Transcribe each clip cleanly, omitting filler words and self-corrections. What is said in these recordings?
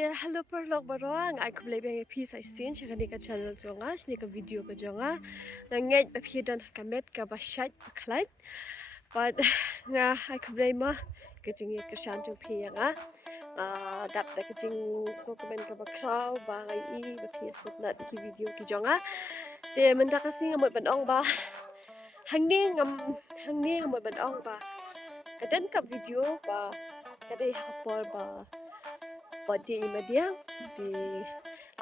Dia hello perlok barang ai kublai bang pi sai stin cha kani ka channel jonga sni ka video ka jonga ngai ba phi dan kamet ka ba shat khlat but nga ai kublai ma ka jing ka shan tu phi nga dap ta ka jing sko comment ka ba kraw ba ai I ba phi sko na ki video ki jonga te men da ka sing mo ban ong ba hang ni ngam ban ong ba ka den ka video ba ka dei ha por ba di Imadiang di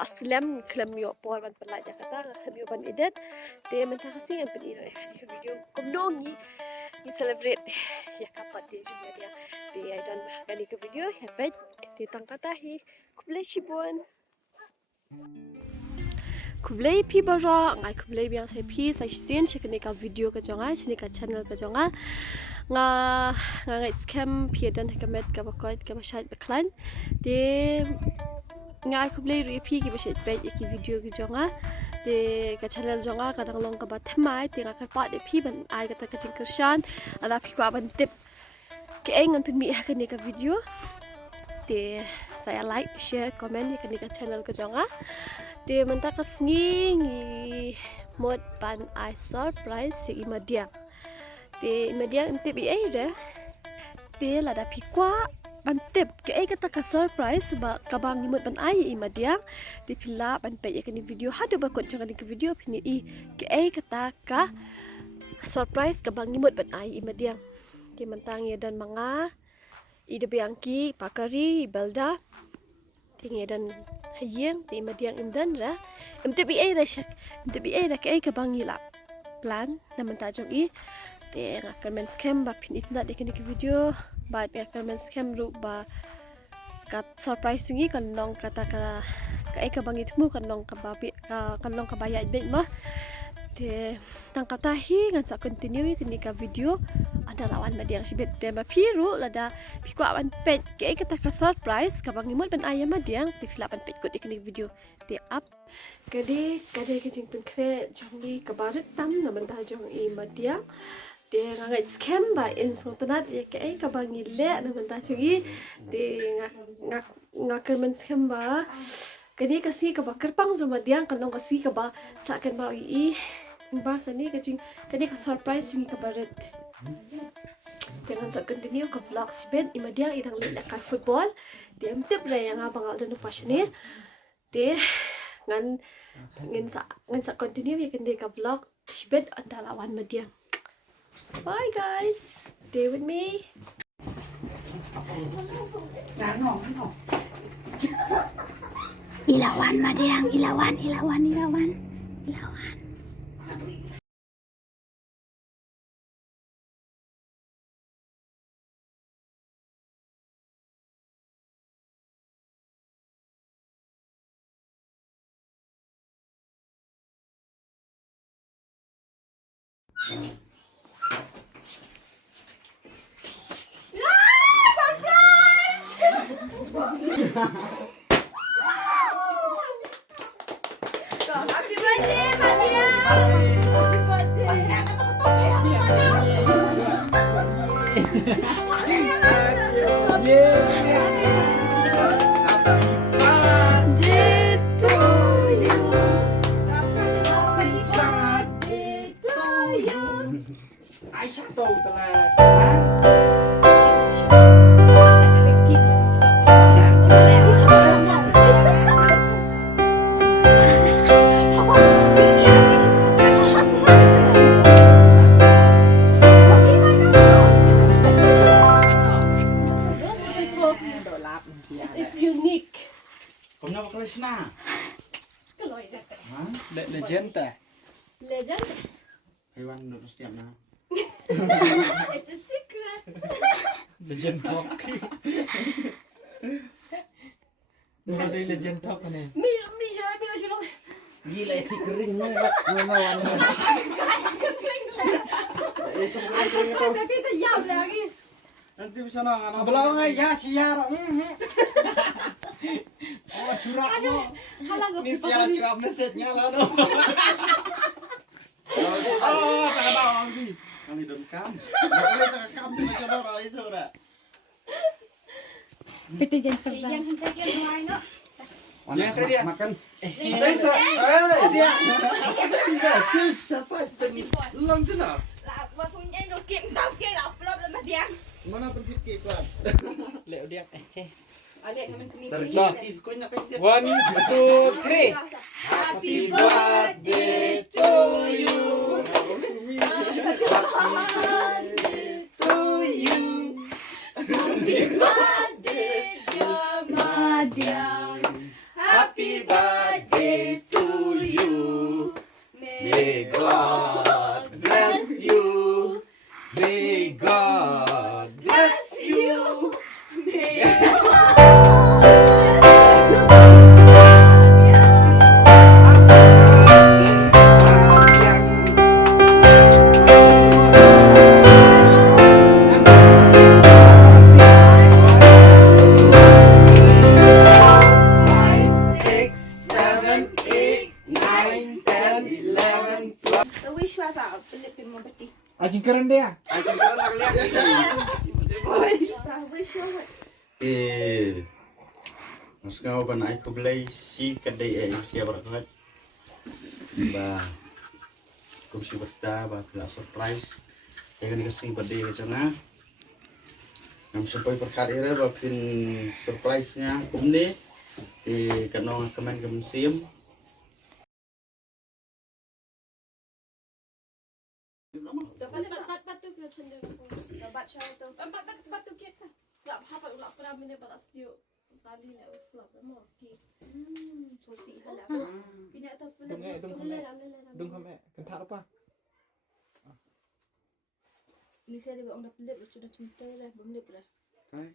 aslam klam yo por ban pelaj Jakarta klam yo ban edet de mentah kasih yang penino di video kumdong ni celebrate ya kapat di Imadiang di dan kali ke video ya pet di tangkata hi kublai shibon kublai pi bara ngai kublai biang sai pi sai sin chekne ka video ka jonga chini ka channel ka jonga nga ngai scam pi dan kamet ka bakot ka mashat baklan de ngai kublai ri pi ki bashet pet ki video ki jonga de ka channel jonga ka dang long ka ba thmai te nga ka pa de pi ban ai ka ta ka ching kershan ala pi kwa ban tip ke engan pin mi ka ni ka video de saya like share comment ka ni ka channel ka jonga de menta ka sngi mod ban I surprise si Imadiang de Imadiang tip ai de de la da pi kwa ban tip ke ai kata ka surprise ba ka bang mod ban ai Imadiang de pila ban pe ya ni video hadu ba ko jangan ke video pini I ke ai kata ka surprise ka bang mod ban ai Imadiang de mentang ya dan manga ide biangki pakari belda tinggi dan hayang di Imadiang imdan ra MTBA ra syak MTBA ra kai ka bangi la plan na mentajong I te ngakal men scam ba pinit na de kini video ba ngakal men scam ru ba kat surprise ngi kan nong kata ka kai ka bangi tmu kan nong ka ba kan nong ka bayat bet ma te tang kata hi ngan sa continue kini ka video ada lawan Madiang sibet te ba piru lada piko awan pet ke kata ka surprise ka bangi mod ban ayam Madiang te filapan pet ko di kini video te up kade ke jing pen kre jong ni ka barat tam na man ta jong I Madiang te ngai scam ba in so tanat ye ke ka bangi le na man ta jong I te ngak men scam ba kade kasi ka ba kerpang zo Madiang kanong kasi ka ba sa kan ba I ba kani ka jing kade ka surprise jing ka barat dengan sa continue ka vlog si Ben Imadiang idang lila ka football di tip ra yang abang aldo no fashion ni de ngan sa continue ya kan ka vlog si Ben andalawan Madiang. Bye guys, stay with me. Ilawan Madiang, ilawan. Happy birthday Madiang. Happy birthday. Ai sắp tù tao là This is unique. Kau nak pakai sana? Kalau ini Legend teh. legend. Hewan terus tiap na. It's a secret. Legend talk. Ada legend talk ni. Mi syurong. Gila itu kering ni. Memawan. Saya pinta yam lagi. Nanti bisa nang. Belau ngai ya siar. Oh curang mo. Ni siar curang mesetnya lah tu. Oh tak tahu lagi. Kali dan kam. Kali tak kam macam mana itu dah. PT jangan terbang. Yang hentai dia luar no. Yang tadi dia makan. Dia. Long sana. Lah maksudnya nó kiếm tao kia là flop lên mà điang. Mana pun sikit kan. Lek dia. Ada yang kami Terus iskoi nak dia. 1 2 3. Happy birthday to you. Happy birthday to you. Happy birthday dear Madiang. Happy birthday to you. May God bless you. May God bless you. So wish was out Philippine mo bati. Ajingkaran dia. Ajingkaran nak lihat. Lah wish was. Mas ngau ban ai ko blai si kadai ai sia barakat. Ba kum si bata ba pula surprise. Dengan kasih birthday ke sana. Nam sampai perkara era ba pin surprise-nya kum ni di kanong komen kum sim. Dapat batu ke cendera. Dapat syaitan. Batu kita. Enggak apa-apa enggak pernah mendapat studio. Kali lah flop mau ki. Sulti halap. Pindah tu pindah. Dung kami. Kentak apa? Ini saya dia orang dah pelik sudah cinta dah belum dah. Hai.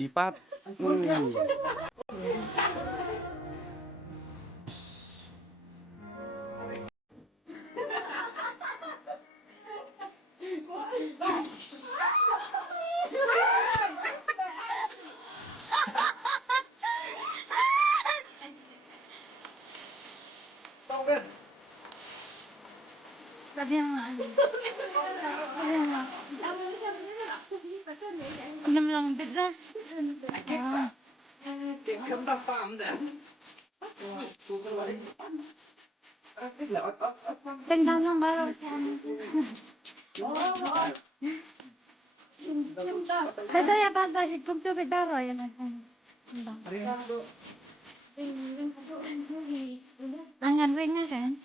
Lipat. Tadi yang enam lang bed lah. Kan dah paham dah. Tu keluar dari depan. Lah, Tingnan lang araw sa Bada ya bada si kumto bidaro yan. Angan ring nga kan.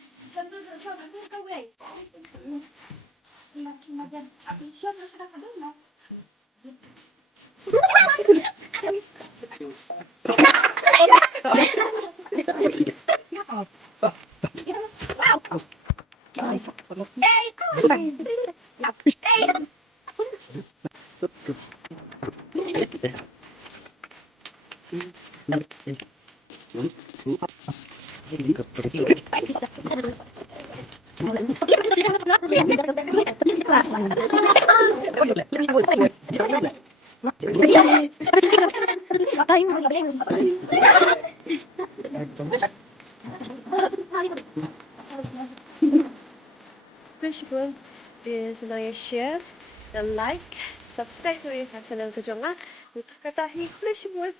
Appreciable is na share, dan like, subscribe to yung channel ko dyan nga. Katahi, appreciable.